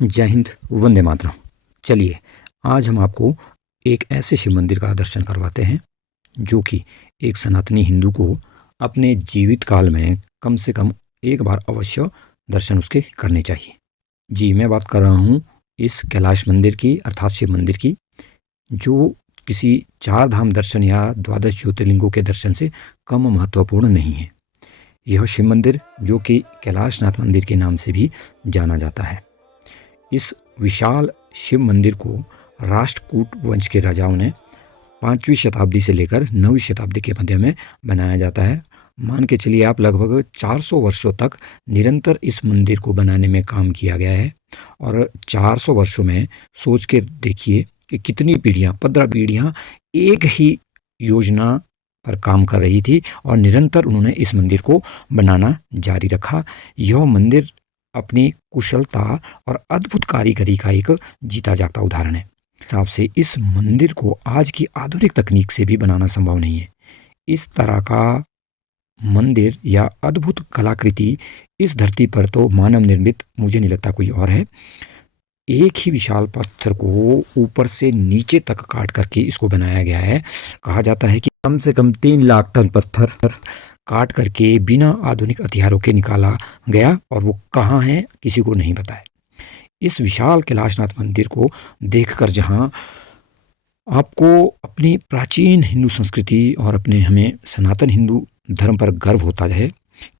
जय हिंद, वंदे मातरम। चलिए, आज हम आपको एक ऐसे शिव मंदिर का दर्शन करवाते हैं जो कि एक सनातनी हिंदू को अपने जीवित काल में कम से कम एक बार अवश्य दर्शन उसके करने चाहिए। जी, मैं बात कर रहा हूँ इस कैलाश मंदिर की अर्थात शिव मंदिर की, जो किसी चार धाम दर्शन या द्वादश ज्योतिर्लिंगों के दर्शन से कम महत्वपूर्ण नहीं है। यह शिव मंदिर जो कि कैलाशनाथ मंदिर के नाम से भी जाना जाता है। इस विशाल शिव मंदिर को राष्ट्रकूट वंश के राजाओं ने 5वीं शताब्दी से लेकर 9वीं शताब्दी के मध्य में बनाया जाता है। मान के चलिए आप लगभग 400 वर्षों तक निरंतर इस मंदिर को बनाने में काम किया गया है। और 400 वर्षों में सोच के देखिए कि कितनी पीढ़ियाँ, 15 पीढ़ियाँ एक ही योजना पर काम कर रही थी और निरंतर उन्होंने इस मंदिर को बनाना जारी रखा। यह मंदिर अपनी कुशलता और अद्भुत कारीगरी का एक जीता जागता उदाहरण है। हिसाब से इस मंदिर को आज की आधुनिक तकनीक से भी बनाना संभव नहीं है। इस तरह का मंदिर या अद्भुत कलाकृति इस धरती पर तो मानव निर्मित मुझे नहीं लगता कोई और है। एक ही विशाल पत्थर को ऊपर से नीचे तक काट करके इसको बनाया गया है। कहा जाता है कि कम से कम 3 लाख टन पत्थर काट करके बिना आधुनिक हथियारों के निकाला गया और वो कहाँ है किसी को नहीं पता है। इस विशाल कैलाशनाथ मंदिर को देखकर जहाँ आपको अपनी प्राचीन हिंदू संस्कृति और अपने हमें सनातन हिंदू धर्म पर गर्व होता है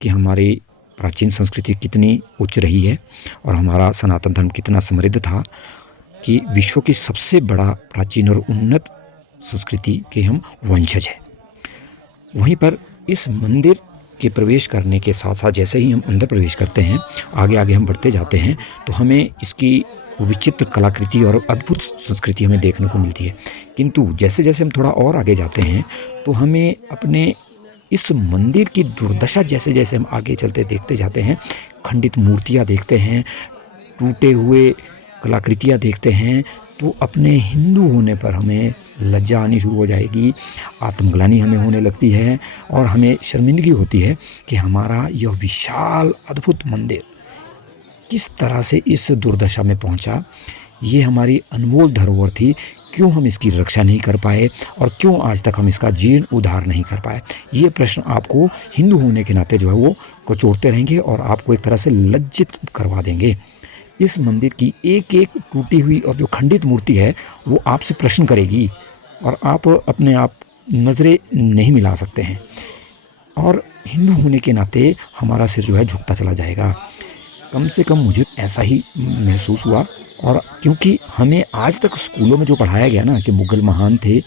कि हमारी प्राचीन संस्कृति कितनी उच्च रही है और हमारा सनातन धर्म कितना समृद्ध था कि विश्व की सबसे बड़ा प्राचीन और उन्नत संस्कृति के हम वंशज हैं। वहीं पर इस मंदिर के प्रवेश करने के साथ साथ जैसे ही हम अंदर प्रवेश करते हैं, आगे आगे हम बढ़ते जाते हैं, तो हमें इसकी विचित्र कलाकृति और अद्भुत संस्कृति हमें देखने को मिलती है। किंतु जैसे जैसे हम थोड़ा और आगे जाते हैं तो हमें अपने इस मंदिर की दुर्दशा जैसे जैसे हम आगे चलते देखते जाते हैं, खंडित मूर्तियाँ देखते हैं, टूटे हुए कलाकृतियाँ देखते हैं, तो अपने हिंदू होने पर हमें लज्जा आनी शुरू हो जाएगी, आत्मग्लानि हमें होने लगती है और हमें शर्मिंदगी होती है कि हमारा यह विशाल अद्भुत मंदिर किस तरह से इस दुर्दशा में पहुंचा। ये हमारी अनमोल धरोहर थी, क्यों हम इसकी रक्षा नहीं कर पाए और क्यों आज तक हम इसका जीर्ण उद्धार नहीं कर पाए। ये प्रश्न आपको हिंदू होने के नाते जो है वो कचोटते रहेंगे और आपको एक तरह से लज्जित करवा देंगे। इस मंदिर की एक एक टूटी हुई और जो खंडित मूर्ति है वो आपसे प्रश्न करेगी और आप अपने आप नज़रें नहीं मिला सकते हैं और हिंदू होने के नाते हमारा सिर जो है झुकता चला जाएगा। कम से कम मुझे ऐसा ही महसूस हुआ। और क्योंकि हमें आज तक स्कूलों में जो पढ़ाया गया ना कि मुग़ल महान थे,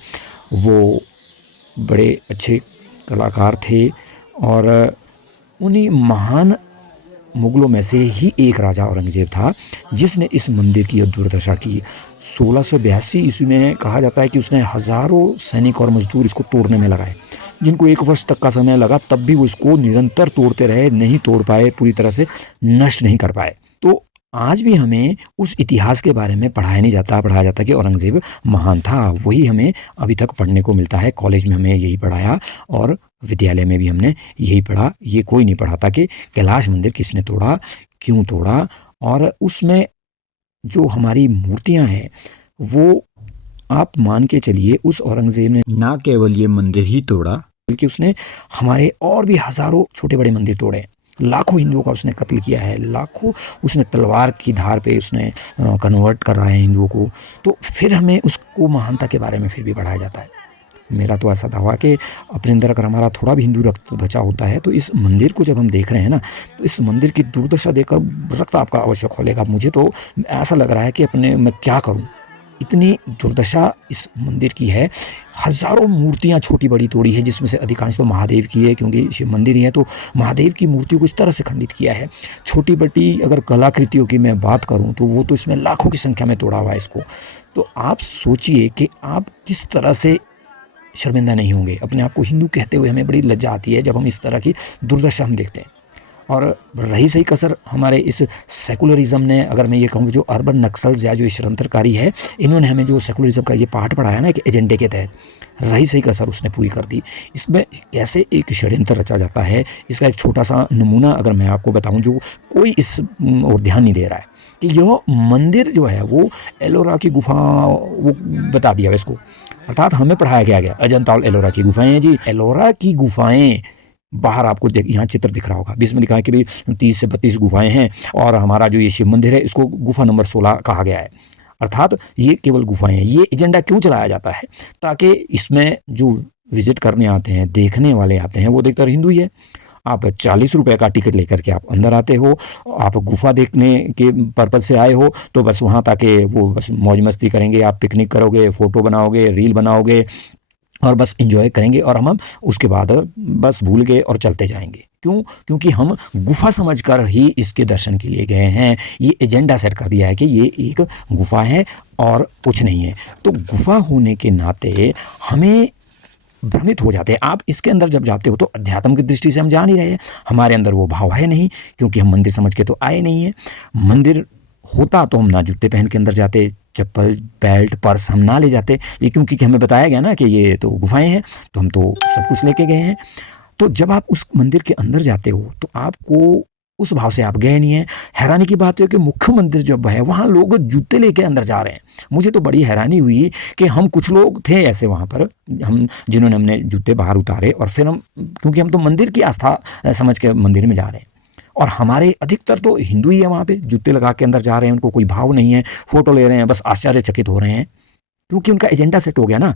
वो बड़े अच्छे कलाकार थे और उन्हीं महान मुग़लों में से ही एक राजा औरंगज़ेब था जिसने इस मंदिर की दुर्दशा की। 1682 ईस्वी में कहा जाता है कि उसने हज़ारों सैनिक और मजदूर इसको तोड़ने में लगाए, जिनको 1 वर्ष तक का समय लगा, तब भी वो इसको निरंतर तोड़ते रहे, नहीं तोड़ पाए, पूरी तरह से नष्ट नहीं कर पाए। तो आज भी हमें उस इतिहास के बारे में पढ़ाया जाता कि औरंगज़ेब महान था, वही हमें अभी तक पढ़ने को मिलता है। कॉलेज में हमें यही पढ़ाया और विद्यालय में भी हमने यही पढ़ा। ये कोई नहीं पढ़ाता कि कैलाश मंदिर किसने तोड़ा, क्यों तोड़ा। और उसमें जो हमारी मूर्तियां हैं वो आप मान के चलिए उस औरंगज़ेब ने ना केवल ये मंदिर ही तोड़ा बल्कि उसने हमारे और भी हज़ारों छोटे बड़े मंदिर तोड़े, लाखों हिंदुओं का उसने कत्ल किया है, लाखों उसने तलवार की धार पे उसने कन्वर्ट कर रहा है हिंदुओं को। तो फिर हमें उसको महानता के बारे में फिर भी पढ़ाया जाता है। मेरा तो ऐसा दावा कि अपने अंदर अगर हमारा थोड़ा भी हिंदू रक्त बचा होता है तो इस मंदिर को जब हम देख रहे हैं ना, तो इस मंदिर की दुर्दशा देखकर रक्त आपका अवश्य खोलेगा। मुझे तो ऐसा लग रहा है कि अपने मैं क्या करूं, इतनी दुर्दशा इस मंदिर की है। हज़ारों मूर्तियां छोटी बड़ी तोड़ी है, जिसमें से अधिकांश तो महादेव की है, क्योंकि शिव मंदिर ही है तो महादेव की मूर्तियों को इस तरह से खंडित किया है। छोटी बड़ी अगर कलाकृतियों की मैं बात करूं तो वो तो इसमें लाखों की संख्या में तोड़ा हुआ है इसको। तो आप सोचिए कि आप किस तरह से शर्मिंदा नहीं होंगे। अपने आप को हिंदू कहते हुए हमें बड़ी लज्जा आती है जब हम इस तरह की दुर्दशा हम देखते हैं। और रही सही कसर हमारे इस सेकुलरिज्म ने, अगर मैं ये कहूँ जो अर्बन नक्सल्स या जो षड्यंत्रकारी है, इन्होंने हमें जो सेकुलरिज्म का ये पाठ पढ़ाया ना एक एजेंडे के तहत, रही सही कसर उसने पूरी कर दी। इसमें कैसे एक षड्यंत्र रचा जाता है, इसका एक छोटा सा नमूना अगर मैं आपको बताऊं, जो कोई इस और ध्यान नहीं दे रहा है। कि यह मंदिर जो है वो एलोरा की गुफा वो बता दिया इसको। अर्थात हमें पढ़ाया गया अजंता और एलोरा की गुफाएं हैं जी। एलोरा की गुफाएं बाहर आपको यहाँ चित्र दिख रहा होगा, इसमें लिखा है कि भाई 30 से 32 गुफाएं हैं और हमारा जो ये शिव मंदिर है इसको गुफा नंबर 16 कहा गया है। अर्थात ये केवल गुफाएं हैं। ये एजेंडा क्यों चलाया जाता है? ताकि इसमें जो विजिट करने आते हैं, देखने वाले आते हैं, वो अधिकतर हिंदू ही है। आप 40 रुपए का टिकट लेकर के आप अंदर आते हो, आप गुफा देखने के पर्पज से आए हो, तो बस वहाँ ताकि वो बस मौज मस्ती करेंगे, आप पिकनिक करोगे, फ़ोटो बनाओगे, रील बनाओगे और बस इंजॉय करेंगे और हम उसके बाद बस भूल गए और चलते जाएंगे। क्यों? क्योंकि हम गुफा समझकर ही इसके दर्शन के लिए गए हैं। ये एजेंडा सेट कर दिया है कि ये एक गुफा है और कुछ नहीं है। तो गुफा होने के नाते हमें भ्रमित हो जाते हैं। आप इसके अंदर जब जाते हो तो अध्यात्म की दृष्टि से हम जा नहीं रहे हैं, हमारे अंदर वो भाव है नहीं, क्योंकि हम मंदिर समझ के तो आए नहीं हैं। मंदिर होता तो हम ना जूते पहन के अंदर जाते, चप्पल, बेल्ट, पर्स हम ना ले जाते, लेकिन क्योंकि हमें बताया गया ना कि ये तो गुफाएं हैं तो हम तो सब कुछ लेके गए हैं। तो जब आप उस मंदिर के अंदर जाते हो तो आपको उस भाव से आप गए नहीं हैं। हैरानी की बात है कि मुख्य मंदिर जब है वहाँ लोग जूते लेके अंदर जा रहे हैं। मुझे तो बड़ी हैरानी हुई कि हम कुछ लोग थे ऐसे वहाँ पर, हम जिन्होंने हमने जूते बाहर उतारे और फिर हम, क्योंकि हम तो मंदिर की आस्था समझ के मंदिर में जा रहे हैं और हमारे अधिकतर तो हिंदू ही है वहाँ पे, जूते लगा के अंदर जा रहे हैं, उनको कोई भाव नहीं है, फोटो ले रहे हैं, बस आश्चर्यचकित हो रहे हैं क्योंकि उनका एजेंडा सेट हो गया ना।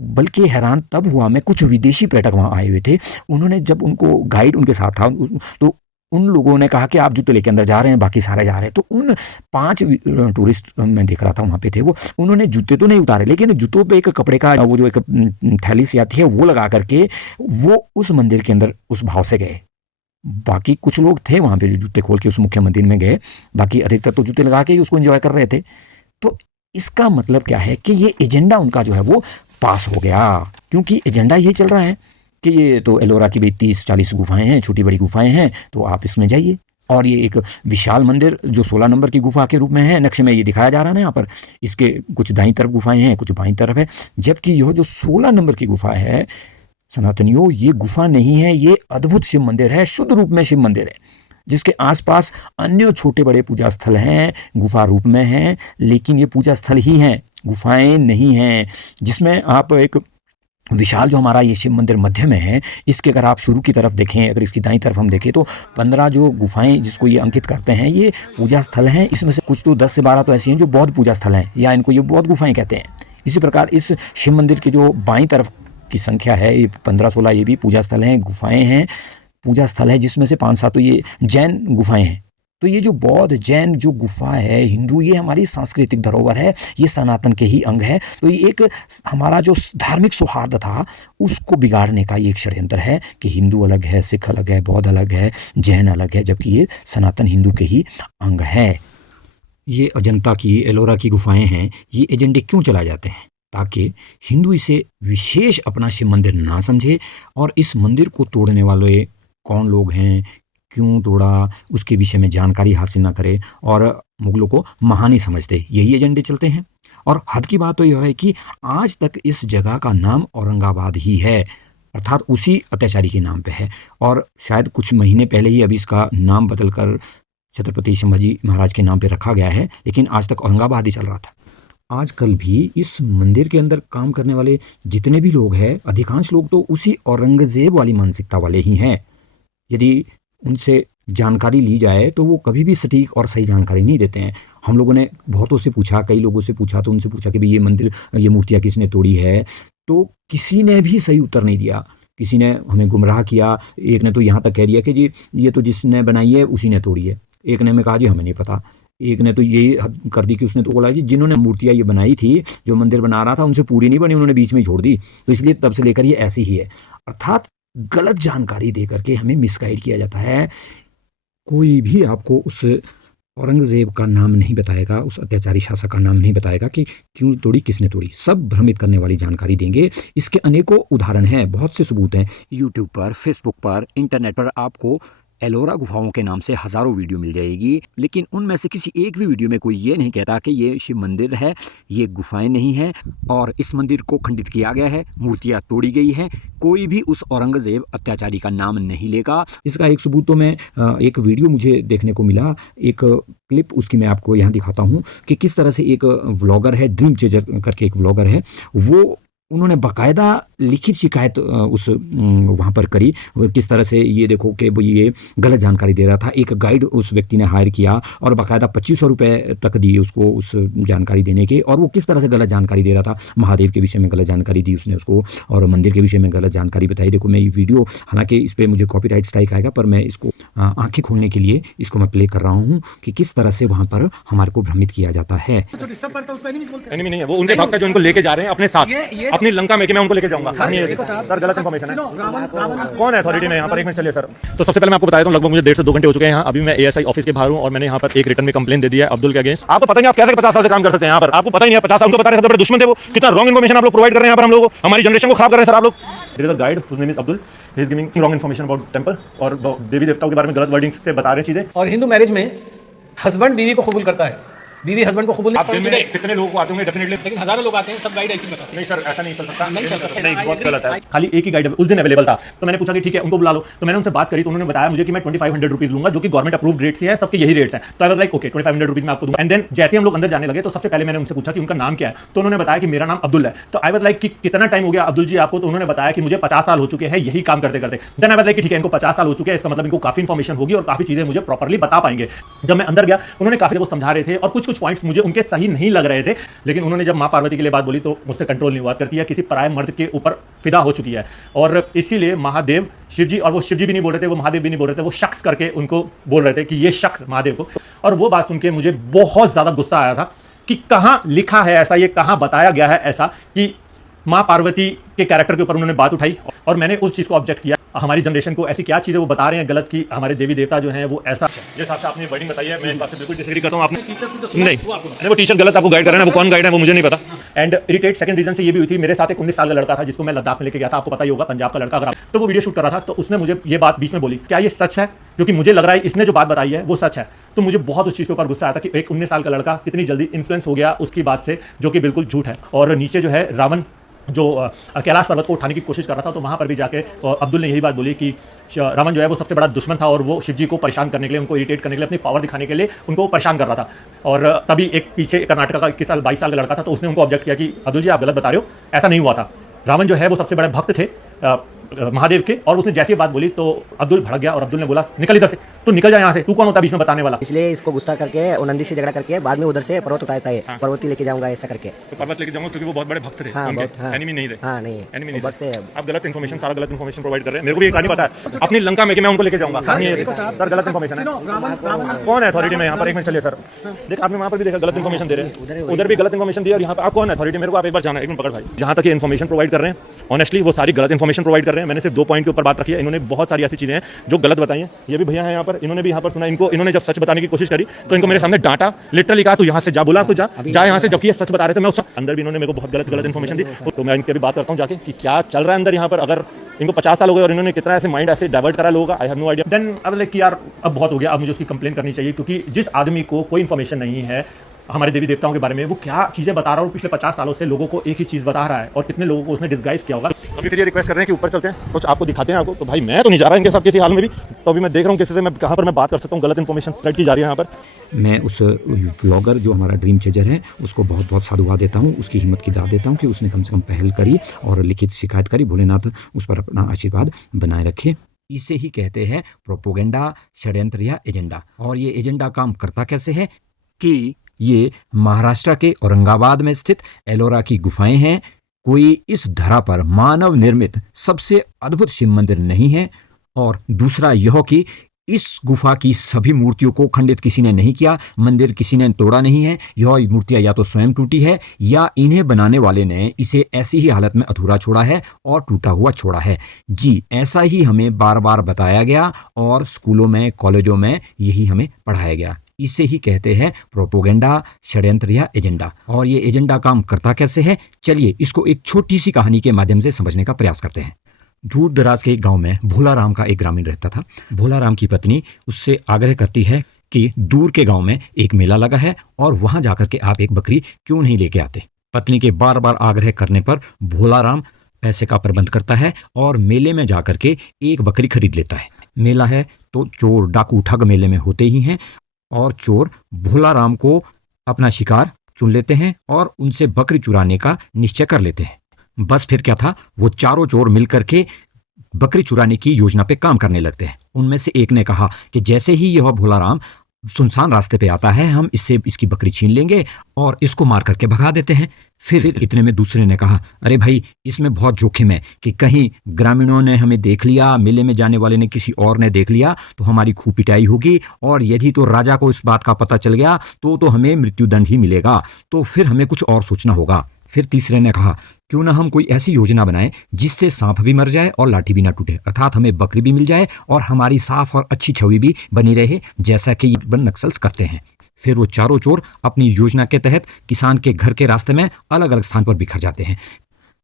बल्कि हैरान तब हुआ मैं, कुछ विदेशी पर्यटक वहाँ आए हुए थे, उन्होंने जब उनको गाइड उनके साथ था तो उन लोगों ने कहा कि आप जूते लेके अंदर जा रहे हैं, बाकी सारे जा रहे हैं। तो उन 5 टूरिस्ट मैं देख रहा था वहाँ पे थे, वो उन्होंने जूते तो नहीं उतारे, लेकिन जूतों पे एक कपड़े का वो जो एक थैली सी आती है वो लगा करके वो उस मंदिर के अंदर उस भाव से गए। बाकी कुछ लोग थे वहाँ पे जो जूते खोल के उस मुख्य मंदिर में गए, बाकी अधिकतर तो जूते लगा के ही उसको एंजॉय कर रहे थे। तो इसका मतलब क्या है कि ये एजेंडा उनका जो है वो पास हो गया, क्योंकि एजेंडा यही चल रहा है कि ये तो एलोरा की भी 30-40 गुफाएं हैं, छोटी बड़ी गुफाएं हैं, तो आप इसमें जाइए। और ये एक विशाल मंदिर जो 16 नंबर की गुफा के रूप में है, नक्शे में ये दिखाया जा रहा है ना यहाँ पर, इसके कुछ दाईं तरफ गुफाएं हैं, कुछ बाईं तरफ है, जबकि यह जो 16 नंबर की गुफा है सनातनियों, ये गुफा नहीं है, ये अद्भुत शिव मंदिर है, शुद्ध रूप में शिव मंदिर है, जिसके आसपास अन्य छोटे बड़े पूजा स्थल हैं, गुफा रूप में हैं, लेकिन ये पूजा स्थल ही हैं, गुफाएं नहीं हैं। जिसमें आप एक विशाल जो हमारा ये शिव मंदिर मध्य में है, इसके अगर आप शुरू की तरफ देखें, अगर इसकी दाईं तरफ हम देखें तो 15 जो गुफाएं जिसको ये अंकित करते हैं ये पूजा स्थल हैं। इसमें से कुछ तो 10 से 12 तो ऐसी हैं जो बौद्ध पूजा स्थल हैं, या इनको ये बौद्ध गुफाएं कहते हैं। इसी प्रकार इस शिव मंदिर की जो बाईं तरफ की संख्या है, ये 15-16, ये भी पूजा स्थल हैं, गुफाएं हैं, पूजा स्थल है, जिसमें से 5-7 तो ये जैन गुफाएं हैं। तो ये जो बौद्ध जैन जो गुफा है, हिंदू, ये हमारी सांस्कृतिक धरोहर है, ये सनातन के ही अंग है। तो ये एक हमारा जो धार्मिक सौहार्द था उसको बिगाड़ने का ये एक षड्यंत्र है कि हिंदू अलग है, सिख अलग है, बौद्ध अलग है, जैन अलग है, जबकि ये सनातन हिंदू के ही अंग है। ये अजंता की, एलोरा की गुफाएं हैं, ये एजेंडे क्यों चलाए जाते हैं? ताकि हिंदू इसे विशेष अपना शिव मंदिर ना समझे और इस मंदिर को तोड़ने वाले कौन लोग हैं, क्यों तोड़ा, उसके विषय में जानकारी हासिल ना करे और मुगलों को महानी समझते, यही एजेंडे चलते हैं। और हद की बात तो यह है कि आज तक इस जगह का नाम औरंगाबाद ही है, अर्थात उसी अत्याचारी के नाम पे है। और शायद कुछ महीने पहले ही अभी इसका नाम बदलकर छत्रपति संभाजी महाराज के नाम पे रखा गया है, लेकिन आज तक औरंगाबाद ही चल रहा था। आजकल भी इस मंदिर के अंदर काम करने वाले जितने भी लोग हैं, अधिकांश लोग तो उसी औरंगजेब वाली मानसिकता वाले ही हैं। यदि उनसे जानकारी ली जाए तो वो कभी भी सटीक और सही जानकारी नहीं देते हैं। हम लोगों ने बहुतों से पूछा, कई लोगों से पूछा, तो उनसे पूछा कि भाई ये मंदिर, ये मूर्तियाँ किसने तोड़ी है, तो किसी ने भी सही उत्तर नहीं दिया। किसी ने हमें गुमराह किया, एक ने तो यहाँ तक कह दिया कि जी ये तो जिसने बनाई है उसी ने तोड़ी है। एक ने हमें कहा जी हमें नहीं पता। एक ने तो ये कर दी कि उसने तो बोला जी जिन्होंने मूर्तियाँ ये बनाई थी, जो मंदिर बना रहा था, उनसे पूरी नहीं बनी, उन्होंने बीच में ही छोड़ दी, तो इसलिए तब से लेकर ये ऐसी ही है। अर्थात गलत जानकारी दे करके हमें मिसगाइड किया जाता है। कोई भी आपको उस औरंगजेब का नाम नहीं बताएगा, उस अत्याचारी शासक का नाम नहीं बताएगा कि क्यों तोड़ी, किसने तोड़ी। सब भ्रमित करने वाली जानकारी देंगे। इसके अनेकों उदाहरण हैं, बहुत से सबूत हैं यूट्यूब पर, फेसबुक पर, इंटरनेट पर आपको एलोरा गुफाओं के नाम से हजारों वीडियो मिल जाएगी, लेकिन उनमें से किसी एक भी वीडियो में कोई ये नहीं कहता कि ये शिव मंदिर है, ये गुफाएं नहीं हैं और इस मंदिर को खंडित किया गया है, मूर्तियां तोड़ी गई हैं। कोई भी उस औरंगजेब अत्याचारी का नाम नहीं लेगा। इसका एक सबूत तो मैं एक वीडियो मुझे देखने को मिला, एक क्लिप, उसकी मैं आपको यहाँ दिखाता हूँ कि किस तरह से एक व्लॉगर है, ड्रीम चेजर करके एक व्लॉगर है, वो उन्होंने बाकायदा लिखित शिकायत उस वहाँ पर करी। किस तरह से ये देखो कि वो ये गलत जानकारी दे रहा था। एक गाइड उस व्यक्ति ने हायर किया और बाकायदा 2500 रुपये तक दिए उसको उस जानकारी देने के, और वो किस तरह से गलत जानकारी दे रहा था। महादेव के विषय में गलत जानकारी दी उसने उसको, और मंदिर के विषय में गलत जानकारी बताई। देखो मैं ये वीडियो, हालांकि इस पर मुझे कॉपीराइट स्ट्राइक आएगा, पर मैं इसको आंखें खोलने के लिए इसको मैं प्ले कर रहा हूँ कि किस तरह से वहाँ पर हमारे को भ्रमित किया जाता है। एनिमी नहीं है वो, उनके भक्त है जो उनको लेके जा रहे हैं अपने साथ अपनी लंका में, कि मैं उनको लेके जाऊंगा। सर गलत इन्फॉर्मेशन है। कौन है अथॉरिटी में यहाँ पर? एक मिनट चलिए सर। तो सबसे पहले मैं आपको बता देता हूँ, लगभग मुझे 1.5 से 2 घंटे हो चुके हैं यहाँ। अभी मैं एएसआई ऑफिस के बाहर हूँ और मैंने यहाँ पर एक रिटर्न में कंप्लेंट दे दिया है अब्दुल के अगेंस्ट। आपको पता नहीं आप कैसे 50 साल से काम कर सकते हैं यहाँ पर? आपको पता ही नहीं है 50 साल उनको बता रहे हैं, सबसे बड़े दुश्मन थे वो। कितना रॉन्ग इन्फॉर्मेशन आप लोग प्रोवाइड कर रहे हैं यहाँ पर हम लोगों को, हमारी जनरेशन को खराब कर रहे हैं सर आप लोग। There is a guide whose name is Abdul, he is giving wrong information about temple और देवी देवताओं के बारे में गलत वर्डिंग्स से बता रहे हैं चीजें। और हिंदू मैरिज में हस्बैंड बीवी को कबूल करता है, बीवी हस्बैंड को कबूल आप दिन में कितने लोग को आते होंगे डेफिनेटली, लेकिन हजारों लोग आते हैं, सब गाइड ऐसी बताते हैं। नहीं सर ऐसा नहीं चल सकता, नहीं चल सकता, नहीं बहुत गलत है। खाली एक ही गाइड उस दिन अवेलेबल था, तो मैंने पूछा कि ठीक है उनको बुला लो। तो मैंने उनसे बात करी तो उन्होंने बताया मुझे कि मैं 2500 रुपीज लूंगा, जो कि गवर्नमेंट अप्रूव्ड रेट्स है, सबके यही रेट्स हैं। तो I was like okay 2500 rupees मैं आपको दूंगा। एंड देन जैसे हम लोग अंदर जाने लगे तो सबसे पहले मैंने उनसे पूछा कि उनका नाम क्या है, तो उन्होंने बताया कि मेरा नाम अब्दुल है। तो आई वाज लाइक कि कितना टाइम हो गया अब्दुल जी आपको? तो उन्होंने बताया कि मुझे 50 साल हो चुके हैं यही काम करते करते। देन आई वाज लाइक कि ठीक है इनको 50 साल हो चुके हैं, इसका मतलब इनको काफी इन्फॉर्मेशन होगी और काफी चीजें मुझे प्रॉपर्ली बता पाएंगे। जब मैं अंदर गया उन्होंने काफी कुछ समझा रहे थे और कुछ पॉइंट्स मुझे उनके सही नहीं लग रहे थे, लेकिन उन्होंने जब मां पार्वती के लिए बात बोली तो मुझसे कंट्रोल नहीं हुआ। करती है किसी पराये मर्द के ऊपर फिदा हो चुकी है, और इसीलिए महादेव शिव जी, और वो शिव जी भी नहीं बोल रहे थे, वो महादेव भी नहीं बोल रहे थे, वो शख्स करके उनको बोल रहे थे कि ये शख्स महादेव को। और वो बात सुन के मुझे बहुत ज्यादा गुस्सा आया था कि कहां लिखा है ऐसा, ये कहां बताया गया है ऐसा कि मां पार्वती के कैरेक्टर के ऊपर उन्होंने बात उठाई। और मैंने उस चीज को ऑब्जेक्ट किया, हमारी जनरेशन को ऐसी क्या चीजें वो बता रहे हैं गलत की हमारे देवी देवता जो हैं वो ऐसा। जिस हिसाब से आपने वर्डिंग बताई है मैं इस बात से बिल्कुल डिसएग्री करता हूं। आपने नहीं, वो टीचर गलत आपको गाइड कर रहे हैं, वो कौन गाइड है वो मुझे नहीं पता। एंड इरिटेट सेकंड रीजन से ये भी हुई थी, मेरे साथ एक 19 साल का लड़का था जिसको मैं लद्दाख में लेके गया था, आपको पता ही होगा पंजाब का लड़का, अगर तो वो वीडियो शूट कर रहा था तो उसने मुझे ये बात बीच में बोली, क्या ये सच है? क्योंकि मुझे लग रहा है इसने जो बात बताई है वो सच है। तो मुझे बहुत उस चीज के ऊपर गुस्सा आया था कि एक 19 साल का लड़का कितनी जल्दी इन्फ्लुएंस हो गया उसकी बात से, जो कि बिल्कुल झूठ है। और नीचे जो है रावण जो कैलाश पर्वत को उठाने की कोशिश कर रहा था, तो वहां पर भी जाके अब्दुल ने यही बात बोली कि रावण जो है वो सबसे बड़ा दुश्मन था और वो शिव जी को परेशान करने के लिए, उनको इरिटेट करने के लिए, अपनी पावर दिखाने के लिए उनको परेशान कर रहा था। और तभी एक पीछे कर्नाटक का 21 साल 22 साल का लड़का था, तो उसने उनको ऑब्जेक्ट किया कि अब्दुल जी आप गलत बता रहे हो, ऐसा नहीं हुआ था। रावण जो है वो सबसे बड़े भक्त थे महादेव के, और उसने जैसी बात बोली तो अब्दुल भड़क गया और अब्दुल ने बोला निकल इधर से, तू निकल जा यहाँ से, तू कौन होता है बीच में बताने वाला? इसलिए इसको गुस्सा करके और नंदी से झगड़ा करके बाद में उधर से पर्वत उठाता है। हाँ। पर्वती लेके जाऊंगा ऐसा करके, तो पर्वत लेके जाऊंगा क्योंकि वो बहुत बड़े भक्त थे। हाँ, एनिमी नहीं थे। हाँ, नहीं एनिमी नहीं भक्त थे। आप गलत इन्फॉर्मेशन, सारा गलत इन्फॉर्मेशन प्रोवाइड कर रहे हैं। मेरे को भी ये कहानी पता है अपनी लंका में कि मैं उनको लेके जाऊंगा। सर गलत इन्फॉर्मेशन है। कौन है अथॉरिटी में यहाँ पर? एक मिनट चलिए सर, देख आपने वहाँ पर भी देखा गलत इन्फॉर्मेशन दे रहे हैं, उधर भी गलत इन्फॉर्मेशन दी, और यहाँ पर आप कौन है अथॉरिटी? मेरे को आप एक बार जाना, एक मिनट पकड़ भाई। जहाँ तक ये इन्फॉर्मेशन प्रोवाइड कर रहे हैं ऑनेस्टली वो सारी गलत इन्फॉर्मेशन प्रोवाइड कर रहे हैं। मैंने सिर्फ 2 पॉइंट के ऊपर बात रखी है, इन्होंने बहुत सारी ऐसी चीजें हैं जो गलत बताई हैं। ये भी भैया हैं यहाँ पर, इन्होंने भी यहाँ पर सुना, इन्होंने जब सच बताने की कोशिश करी तो इनको मेरे सामने डांटा, लिटरली कहा तू यहाँ से जा, बोला तू जा यहाँ से, जबकि ये सच बता रहे थे। मैं उस अंदर भी इन्होंने मेरे को बहुत गलत इन्फॉर्मेशन दी, तो मैं इनकी भी बात करता हूँ जाके कि क्या चल रहा है अंदर यहाँ पर। अगर इनको 50 साल हो गए और इन्होंने कितना ऐसे माइंड ऐसे डाइवर्ट करा लोगों का, I have no idea. Then अब लाइक कि यार अब बहुत हो गया, अब मुझे उसकी कंप्लेन करनी चाहिए, क्योंकि जिस आदमी को कोई इन्फॉर्मेशन नहीं है हमारे देवी देवताओं के बारे में, वो क्या चीजें बता रहा है और पिछले 50 सालों से लोगों को एक ही चीज बता रहा है, और कितने लोगों को उसने डिस्गाइज किया होगा। अभी फिर ये रिक्वेस्ट कर रहे हैं कि ऊपर चलते हैं, कुछ आपको दिखाते हैं आपको। तो भाई मैं तो नहीं जा रहा इनके साथ किसी हाल में भी, तो अभी मैं देख रहा हूँ किसी से मैं कहाँ पर मैं बात कर सकता हूँ। गलत इन्फॉर्मेशन स्प्रेड की जा रही है यहाँ पर। मैं उस व्लॉगर जो हमारा ड्रीम चेजर है उसको बहुत बहुत साधुवाद देता हूँ, उसकी हिम्मत की दाद देता हूँ कि उसने कम से कम पहल करी और लिखित शिकायत करी। भोलेनाथ उस पर अपना आशीर्वाद बनाए रखे। इसे ही कहते हैं प्रोपोगेंडा, षड्यंत्र या एजेंडा। और ये एजेंडा काम करता कैसे है कि ये महाराष्ट्र के औरंगाबाद में स्थित एलोरा की गुफाएं हैं। कोई इस धरा पर मानव निर्मित सबसे अद्भुत शिव मंदिर नहीं है। और दूसरा यह कि इस गुफा की सभी मूर्तियों को खंडित किसी ने नहीं किया, मंदिर किसी ने तोड़ा नहीं है। यह मूर्तियां या तो स्वयं टूटी है या इन्हें बनाने वाले ने इसे ऐसी ही हालत में अधूरा छोड़ा है और टूटा हुआ छोड़ा है। जी, ऐसा ही हमें बार बार बताया गया और स्कूलों में, कॉलेजों में यही हमें पढ़ाया गया। इसे ही कहते हैं प्रोपोगेंडा, षड्यंत्र या एजेंडा। और ये एजेंडा काम करता कैसे है, चलिए इसको एक छोटी सी कहानी के माध्यम से समझने का प्रयास करते हैं। दूर दराज के एक गांव में भोला राम का एक ग्रामीण रहता था। भोला राम की पत्नी उससे आग्रह करती है कि दूर के गांव में एक मेला लगा है और वहां जाकर के आप एक बकरी क्यों नहीं लेके आते। पत्नी के बार बार आग्रह करने पर भोला राम पैसे का प्रबंध करता है और मेले में जाकर के एक बकरी खरीद लेता है। मेला है तो चोर डाकू ठग मेले में होते ही हैं और चोर भोला राम को अपना शिकार चुन लेते हैं और उनसे बकरी चुराने का निश्चय कर लेते हैं। बस फिर क्या था, वो चारों चोर मिलकर के बकरी चुराने की योजना पे काम करने लगते हैं। उनमें से एक ने कहा कि जैसे ही यह भोला राम सुनसान रास्ते पे आता है हम इससे इसकी बकरी छीन लेंगे और इसको मार करके भगा देते हैं। फिर इतने में दूसरे ने कहा, अरे भाई इसमें बहुत जोखिम है कि कहीं ग्रामीणों ने हमें देख लिया, मेले में जाने वाले ने किसी और ने देख लिया तो हमारी खूब पिटाई होगी और यदि तो राजा को इस बात का पता चल गया तो हमें मृत्युदंड ही मिलेगा, तो फिर हमें कुछ और सोचना होगा। फिर तीसरे ने कहा, क्यों ना हम कोई ऐसी योजना बनाएं जिससे सांप भी मर जाए और लाठी भी ना टूटे, अर्थात हमें बकरी भी मिल जाए और हमारी साफ और अच्छी छवि भी बनी रहे जैसा कि ये नक्सल्स करते हैं। फिर वो चारों चोर अपनी योजना के तहत किसान के घर के रास्ते में अलग अलग स्थान पर बिखर जाते हैं।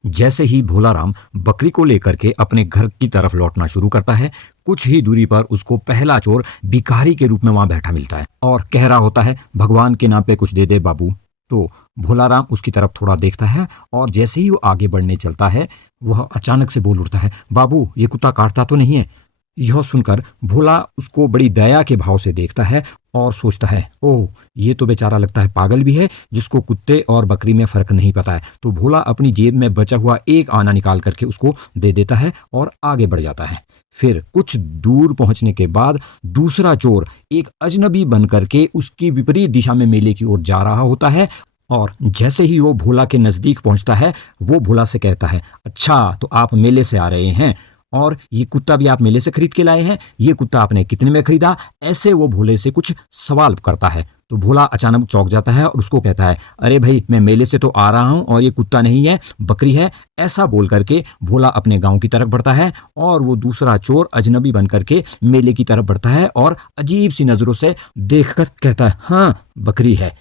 जैसे ही भोला राम बकरी को लेकर के अपने घर की तरफ लौटना शुरू करता है, कुछ ही दूरी पर उसको पहला चोर भिखारी के रूप में वहां बैठा मिलता है और कह रहा होता है, भगवान के नाम पे कुछ दे दे बाबू। तो भोला राम उसकी तरफ थोड़ा देखता है और जैसे ही वो आगे बढ़ने चलता है वह अचानक से बोल उठता है, बाबू ये कुत्ता काटता तो नहीं है। यह सुनकर भोला उसको बड़ी दया के भाव से देखता है और सोचता है, ओह ये तो बेचारा लगता है पागल भी है जिसको कुत्ते और बकरी में फर्क नहीं पता है। तो भोला अपनी जेब में बचा हुआ एक आना निकाल करके उसको दे देता है और आगे बढ़ जाता है। फिर कुछ दूर पहुंचने के बाद दूसरा चोर एक अजनबी बन करके उसकी विपरीत दिशा में मेले की ओर जा रहा होता है और जैसे ही वो भोला के नजदीक पहुंचता है वो भोला से कहता है, अच्छा तो आप मेले से आ रहे हैं और ये कुत्ता भी आप मेले से खरीद के लाए हैं, ये कुत्ता आपने कितने में खरीदा? ऐसे वो भोले से कुछ सवाल करता है। तो भोला अचानक चौंक जाता है और उसको कहता है, अरे भाई मैं मेले से तो आ रहा हूं और ये कुत्ता नहीं है बकरी है। ऐसा बोल करके भोला अपने गांव की तरफ बढ़ता है और वो दूसरा चोर अजनबी बन करके मेले की तरफ बढ़ता है और अजीब सी नजरों से देखकर कहता है, हाँ बकरी है।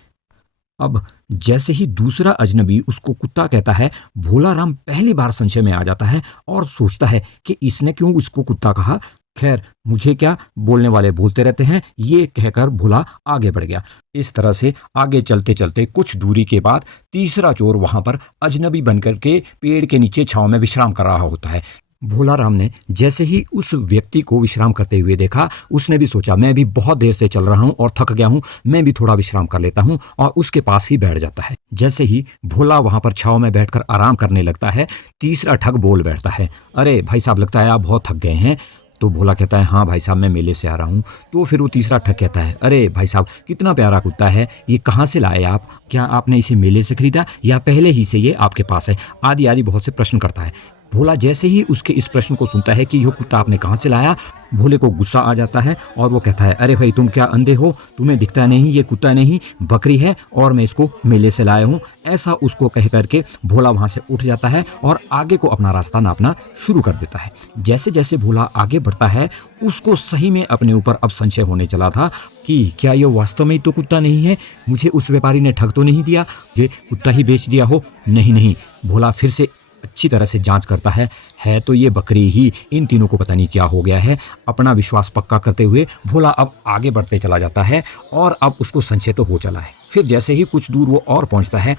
अब जैसे ही दूसरा अजनबी उसको कुत्ता कहता है, भोला राम पहली बार संशय में आ जाता है और सोचता है कि इसने क्यों उसको कुत्ता कहा। खैर मुझे क्या, बोलने वाले बोलते रहते हैं, ये कहकर भोला आगे बढ़ गया। इस तरह से आगे चलते चलते कुछ दूरी के बाद तीसरा चोर वहां पर अजनबी बनकर के पेड़ के नीचे छांव में विश्राम कर रहा होता है। भोला राम ने जैसे ही उस व्यक्ति को विश्राम करते हुए देखा, उसने भी सोचा मैं भी बहुत देर से चल रहा हूं और थक गया हूं, मैं भी थोड़ा विश्राम कर लेता हूं और उसके पास ही बैठ जाता है। जैसे ही भोला वहां पर छांव में बैठकर आराम करने लगता है, तीसरा ठग बोल बैठता है, अरे भाई साहब लगता है आप बहुत थक गए हैं। तो भोला कहता है, हाँ भाई साहब मैं मेले से आ रहा हूँ। तो फिर वो तीसरा ठग कहता है, अरे भाई साहब कितना प्यारा कुत्ता है, ये कहाँ से लाए आप? क्या आपने इसे मेले से खरीदा या पहले ही से ये आपके पास है? आदि आदि बहुत से प्रश्न करता है। भोला जैसे ही उसके इस प्रश्न को सुनता है कि यह कुत्ता आपने कहाँ से लाया, भोले को गुस्सा आ जाता है और वो कहता है, अरे भाई तुम क्या अंधे हो, तुम्हें दिखता नहीं ये कुत्ता नहीं बकरी है और मैं इसको मेले से लाया हूँ। ऐसा उसको कह करके भोला वहाँ से उठ जाता है और आगे को अपना रास्ता नापना शुरू कर देता है। जैसे जैसे भोला आगे बढ़ता है उसको सही में अपने ऊपर अब संशय होने चला था कि क्या ये वास्तव में ही तो कुत्ता नहीं है, मुझे उस व्यापारी ने ठग तो नहीं दिया, ये कुत्ता ही बेच दिया हो। नहीं, भोला फिर से अच्छी तरह से जांच करता है तो ये बकरी ही। इन तीनों को पता नहीं क्या हो गया है। अपना विश्वास पक्का करते हुए भोला अब आगे बढ़ते चला जाता है और अब उसको संशय तो हो चला है। फिर जैसे ही कुछ दूर वो और पहुंचता है,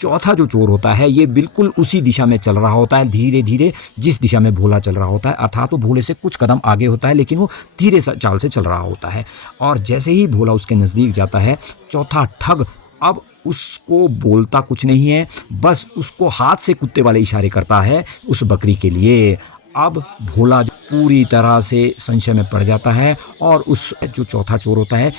चौथा जो चोर होता है ये बिल्कुल उसी दिशा में चल रहा होता है, धीरे धीरे जिस दिशा में भोला चल रहा होता है, अर्थात वो भोले से कुछ कदम आगे होता है लेकिन वो धीरे चाल से चल रहा होता है। और जैसे ही भोला उसके नज़दीक जाता है, चौथा ठग अब उसको बोलता कुछ नहीं है, बस उसको हाथ से कुत्ते वाले इशारे करता है उस बकरी के लिए। अब भोला पूरी तरह से संशय में पड़ जाता है और उस जो चौथा चोर होता है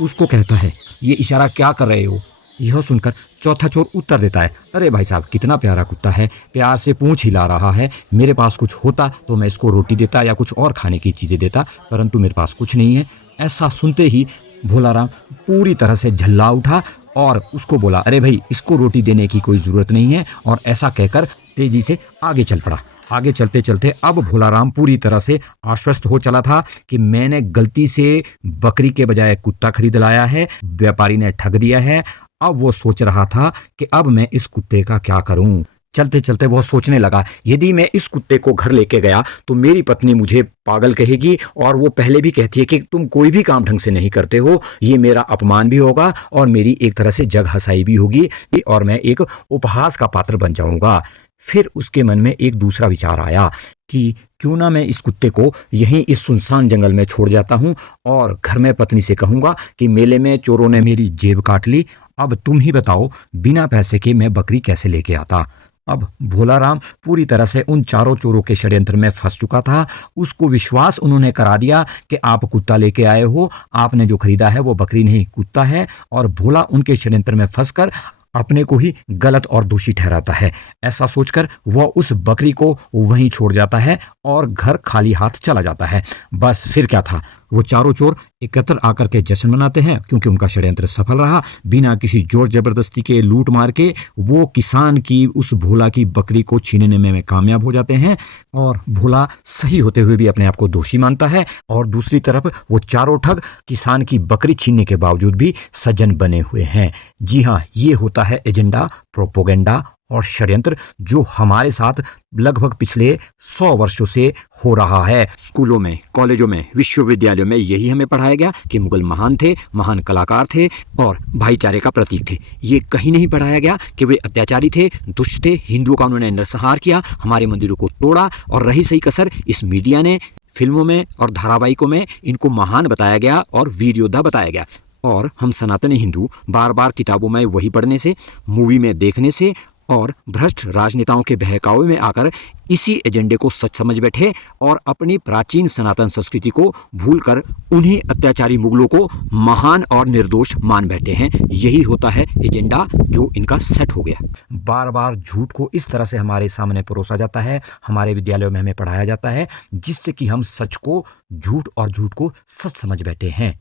उसको कहता है, ये इशारा क्या कर रहे हो? यह सुनकर चौथा चोर उत्तर देता है, अरे भाई साहब कितना प्यारा कुत्ता है, प्यार से पूंछ हिला रहा है, मेरे पास कुछ होता तो मैं इसको रोटी देता या कुछ और खाने की चीज़ें देता, परंतु मेरे पास कुछ नहीं है। ऐसा सुनते ही भोला राम पूरी तरह से झल्ला उठा और उसको बोला, अरे भाई इसको रोटी देने की कोई ज़रूरत नहीं है, और ऐसा कहकर तेजी से आगे चल पड़ा। आगे चलते चलते अब भोला राम पूरी तरह से आश्वस्त हो चला था कि मैंने गलती से बकरी के बजाय कुत्ता खरीद लाया है, व्यापारी ने ठग दिया है। अब वो सोच रहा था कि अब मैं इस कुत्ते का क्या करूं। चलते चलते वह सोचने लगा, यदि मैं इस कुत्ते को घर लेके गया तो मेरी पत्नी मुझे पागल कहेगी और वो पहले भी कहती है कि तुम कोई भी काम ढंग से नहीं करते हो, ये मेरा अपमान भी होगा और मेरी एक तरह से जग हंसाई भी होगी और मैं एक उपहास का पात्र बन जाऊंगा। फिर उसके मन में एक दूसरा विचार आया कि क्यों ना मैं इस कुत्ते को यहीं इस सुनसान जंगल में छोड़ जाता हूं और घर में पत्नी से कहूंगा कि मेले में चोरों ने मेरी जेब काट ली, अब तुम ही बताओ बिना पैसे के मैं बकरी कैसे लेके आता। अब भोला राम पूरी तरह से उन चारों चोरों के षड्यंत्र में फंस चुका था। उसको विश्वास उन्होंने करा दिया कि आप कुत्ता लेके आए हो, आपने जो खरीदा है वो बकरी नहीं कुत्ता है, और भोला उनके षड्यंत्र में फंसकर अपने को ही गलत और दोषी ठहराता है। ऐसा सोचकर वह उस बकरी को वहीं छोड़ जाता है और घर खाली हाथ चला जाता है। बस फिर क्या था, वो चारों चोर एकत्र आकर के जश्न मनाते हैं क्योंकि उनका षड्यंत्र सफल रहा। बिना किसी जोर जबरदस्ती के लूट मार के वो किसान की उस भोला की बकरी को छीनने में कामयाब हो जाते हैं और भोला सही होते हुए भी अपने आप को दोषी मानता है, और दूसरी तरफ वो चारों ठग किसान की बकरी छीनने के बावजूद भी सज्जन बने हुए हैं। जी हाँ, ये होता है एजेंडा, प्रोपोगेंडा और षड्यंत्र जो हमारे साथ लगभग पिछले 100 वर्षों से हो रहा है। स्कूलों में, कॉलेजों में, विश्वविद्यालयों में यही हमें पढ़ाया गया कि मुगल महान थे, महान कलाकार थे और भाईचारे का प्रतीक थे। ये कहीं नहीं पढ़ाया गया कि वे अत्याचारी थे, दुष्ट थे, हिंदुओं का उन्होंने नरसंहार किया, हमारे मंदिरों को तोड़ा। और रही सही कसर, इस मीडिया ने फिल्मों में और धारावाहिकों में इनको महान बताया गया और वीर योद्धा बताया गया। और हम सनातनी हिंदू बार बार किताबों में वही पढ़ने से, मूवी में देखने से और भ्रष्ट राजनेताओं के बहकावे में आकर इसी एजेंडे को सच समझ बैठे और अपनी प्राचीन सनातन संस्कृति को भूलकर उन्हीं अत्याचारी मुगलों को महान और निर्दोष मान बैठे हैं। यही होता है एजेंडा जो इनका सेट हो गया। बार बार झूठ को इस तरह से हमारे सामने परोसा जाता है, हमारे विद्यालयों में हमें पढ़ाया जाता है, जिससे कि हम सच को झूठ और झूठ को सच समझ बैठे हैं।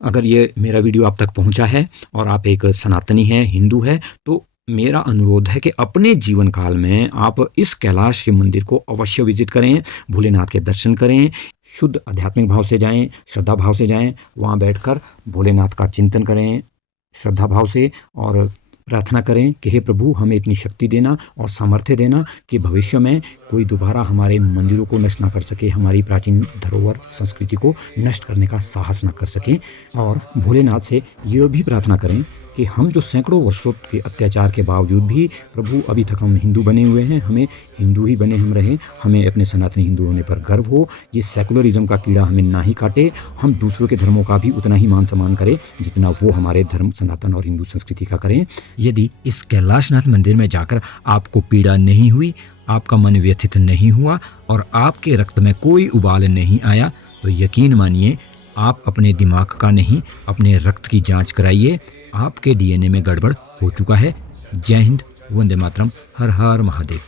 अगर ये मेरा वीडियो आप तक पहुंचा है और आप एक सनातनी हैं, हिंदू है, तो मेरा अनुरोध है कि अपने जीवन काल में आप इस कैलाश शिव मंदिर को अवश्य विजिट करें, भोलेनाथ के दर्शन करें, शुद्ध आध्यात्मिक भाव से जाएं, श्रद्धा भाव से जाएं, वहाँ बैठकर भोलेनाथ का चिंतन करें श्रद्धा भाव से और प्रार्थना करें कि हे प्रभु हमें इतनी शक्ति देना और सामर्थ्य देना कि भविष्य में कोई दोबारा हमारे मंदिरों को नष्ट ना कर सके, हमारी प्राचीन धरोहर संस्कृति को नष्ट करने का साहस ना कर सकें। और भोलेनाथ से यह भी प्रार्थना करें कि हम जो सैकड़ों वर्षों के अत्याचार के बावजूद भी प्रभु अभी तक हम हिंदू बने हुए हैं, हमें हिंदू ही बने हम रहें, हमें अपने सनातनी हिंदू होने पर गर्व हो, ये सेकुलरिज्म का कीड़ा हमें ना ही काटे, हम दूसरों के धर्मों का भी उतना ही मान सम्मान करें जितना वो हमारे धर्म सनातन और हिंदू संस्कृति का करें। यदि इस कैलाशनाथ मंदिर में जाकर आपको पीड़ा नहीं हुई, आपका मन व्यथित नहीं हुआ और आपके रक्त में कोई उबाल नहीं आया, तो यकीन मानिए आप अपने दिमाग का नहीं, अपने रक्त की जांच कराइए, आपके डीएनए में गड़बड़ हो चुका है। जय हिंद, वंदे मातरम, हर हर महादेव।